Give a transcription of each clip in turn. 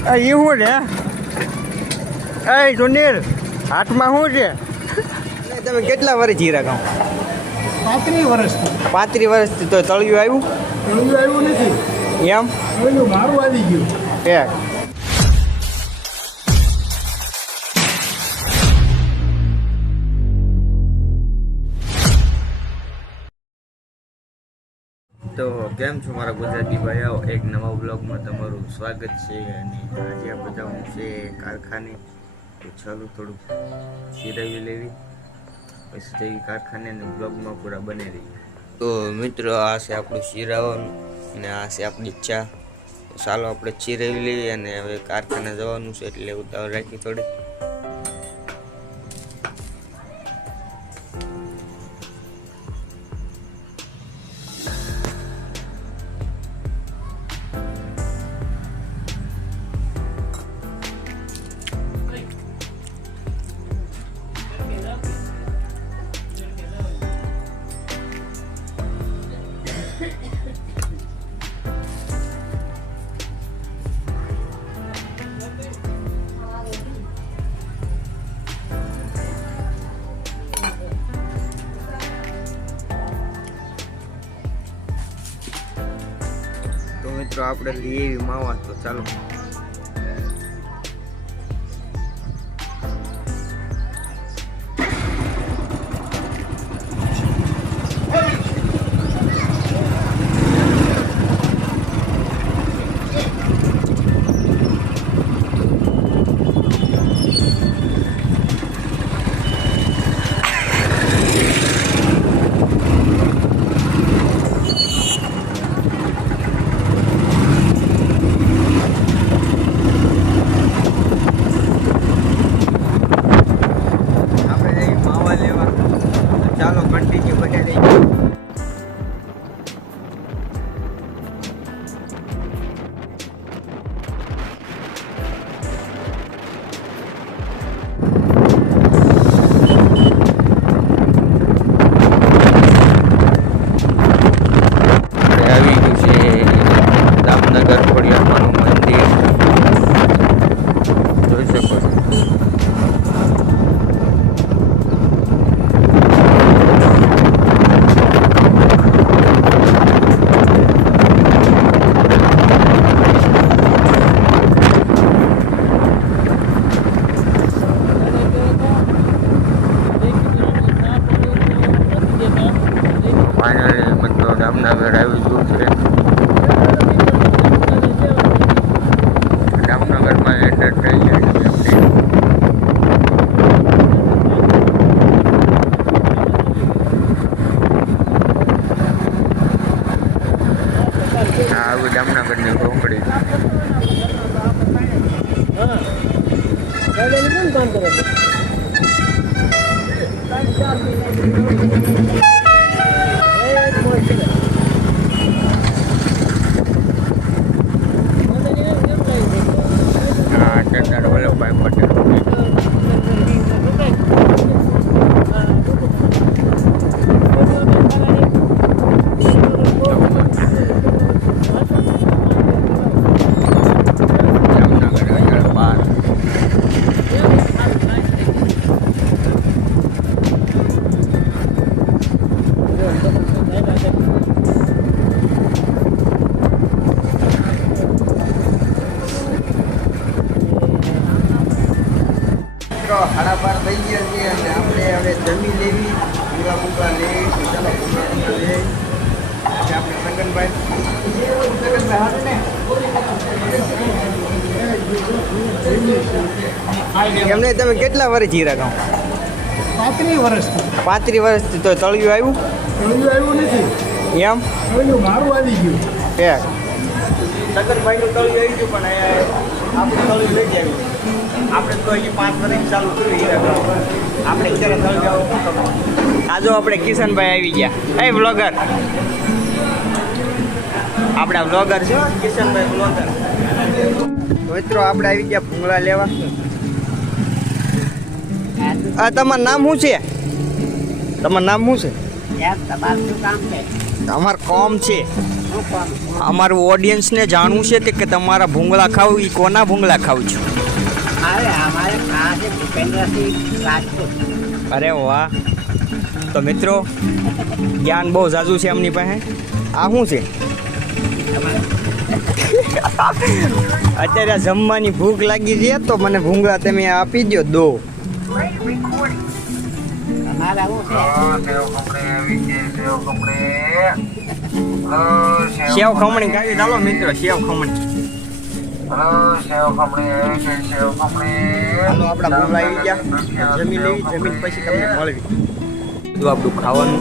એ શું છે એ સુનિલ હાથમાં શું છે તમે કેટલા વર્ષ જીરા ખાઓ 35 વર્ષથી 35 વર્ષથી તો તળિયું આવ્યું નથી એમ મારું આવી ગયું એ તો કેમ છો મારા ગુજરાતી ભાઈઓ, એક નવા બ્લોગમાં તમારું સ્વાગત છે. અને આજે આપણે જવાનું છે કારખાને. તો ચાલો થોડુંક સિરાવી લેવી, પછી જઈ કારખાને અને બ્લોગમાં પૂરા બની રહી. તો મિત્રો, આ છે આપણું શિરાવાનું અને આ છે આપણી ચા. તો ચાલો આપણે ચીરાવી લઈએ અને હવે કારખાને જવાનું છે, એટલે ઉતાવળ રાખી થોડી. મિત્રો, આપણે લઈએ એવી માવા. તો ચાલો કન્ટિન્યુ બને રહી. આવી ગયું છે દામનગર ખોડિયારમાંનું મંદિર, જોઈ શકો છો. ફાઇનલી મિત્રો દામનગર આવી ગયું છે. દામનગરમાં એન્ટર થઈ જાય છે આ આવી દામનગરની રોકડી. સરદાર વલ્લભભાઈ પટેલ. સાડા 12 થઈ ગયા છે અને આપણે હવે જમી લેવી, પૂરા પૂરા લઈ. ચાલો લઈ આપણે સગનભાઈ. એમને તમે કેટલા વર્ષ જીરા ખાઓ? 35 વર્ષથી 35 વર્ષથી તો તળિયું આવ્યું નથી એમ મારું આવી ગયું. સગનભાઈનું તળિયું આવી ગયું, પણ આપણે તળિયું લઈ જાય. આપણે તો અહીંયા 5 વર્ષ ચાલુ કર્યું. આપણે ક્યારે તળિયું આ જો આપણે કિશનભાઈ આવી ગયા. એ બ્લોગર, આપણા બ્લોગર છે કિશનભાઈ બ્લોગર. મિત્રો, આપણે આવી ગયા ભૂંગળા લેવા. તમારું નામ શું છે? તમારું નામ શું છે? અમારું કામ છે, અમારું ઓડિયન્સને જાણવું છે કે તમારા ભૂંગળા ખાવ એ કોના ભૂંગળા ખાવ છો? અરે વાહ, તો મિત્રો જ્ઞાન બહુ ઝાઝું છે એમની પાસે. આ શું છે? અત્યારે જમવાની ભૂખ લાગી છે તો મને ભૂંગળા તમે આપી દો દો. સેવ ખમણી ખાવી ચાલો મિત્રો, સેવ ખમણી. હાલો આપણા ભૂંગળા આવી ગયા, જમી લેવી, જમીન પછી તમને મળવી. બધું આપણું ખાવાનું.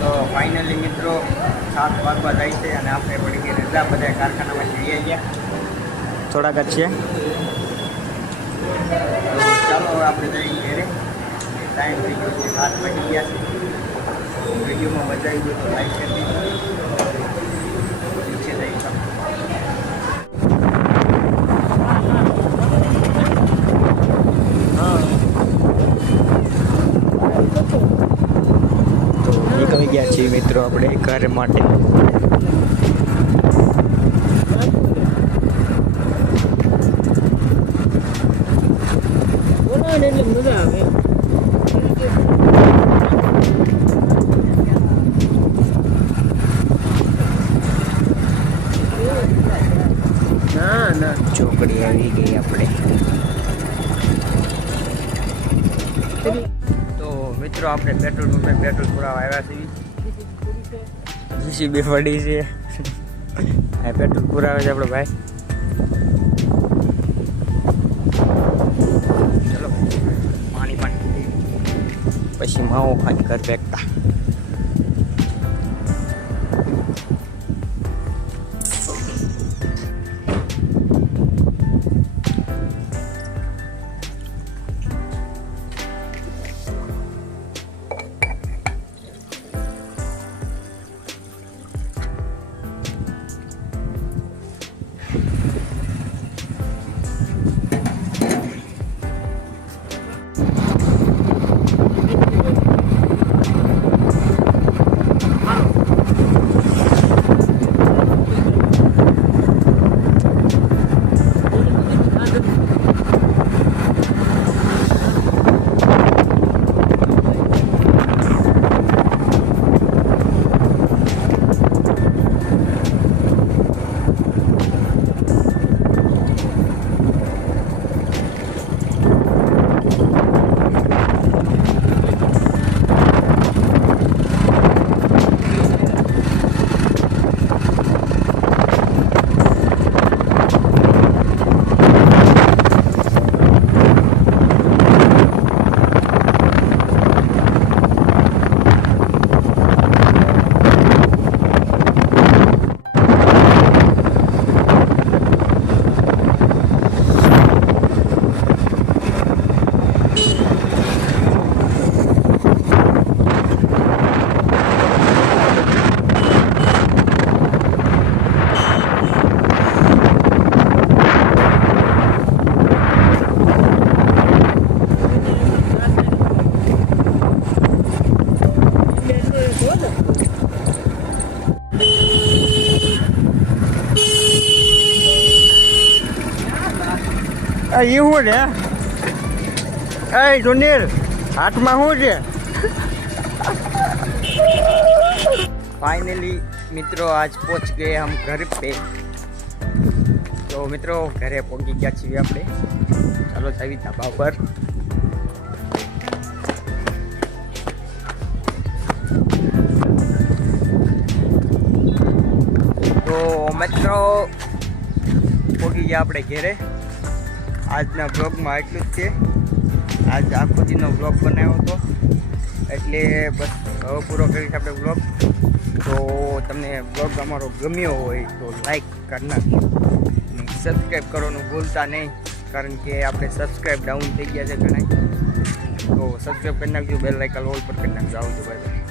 તો ફાઇનલી મિત્રો 7 વાગવા જાય છે અને આપણે પડી ગઈ રજા. બધા કારખાનામાંથી આવી ગયા, થોડાક જ છે. તો ચાલો હવે આપણે જઈએ ઘરે. ટાઈમ થઈ ગયો છે, 7 વાગી ગયા છે. વિડીયોમાં મજા આવી ગયો તો લાઈક કરી દીધો. નીચે જઈશું. નીકળી ગયા છીએ મિત્રો આપણે ઘર માટે. મજા આવે. ના ના ચોકડી આવી ગઈ આપણે. તો મિત્રો આપણે પેટ્રોલ પંપે પેટ્રોલ પુરાવા આવ્યા છીએ. જીસીબી પડી છે, આ પેટ્રોલ પુરાવે છે આપણો ભાઈ. ચલો પાણી પાણી પછી માવો ખાઈ ઘર ફેંકતા. એ શું છે? એ સુનિલ, હાથમાં શું છે? फाइनली मित्रों आज पहुंच गए हम घर पे. तो मित्रों घरे पहुंची गया છીએ આપણે. ચાલો જાવી ધાબા પર. તો મિત્રો પહોંચી ગયા આપણે ઘરે. આજના બ્લોગમાં એટલું જ છે. આજ આખો દીનો બ્લોગ બનાવ્યો હતો એટલે બસ હવે પૂરો કરીશ આપણે બ્લોગ. તો તમને બ્લોગ અમારો ગમ્યો હોય તો લાઈક કરી નાખજો, સબસ્ક્રાઈબ કરવાનું ભૂલતા નહીં, કારણ કે આપણે સબસ્ક્રાઈબ ડાઉન થઈ ગયા છે ઘણા. તો સબસ્ક્રાઈબ કરી નાખજો, બેલ આઇકન ઓલ પર કરી નાખજો. આવજો ભાઈ.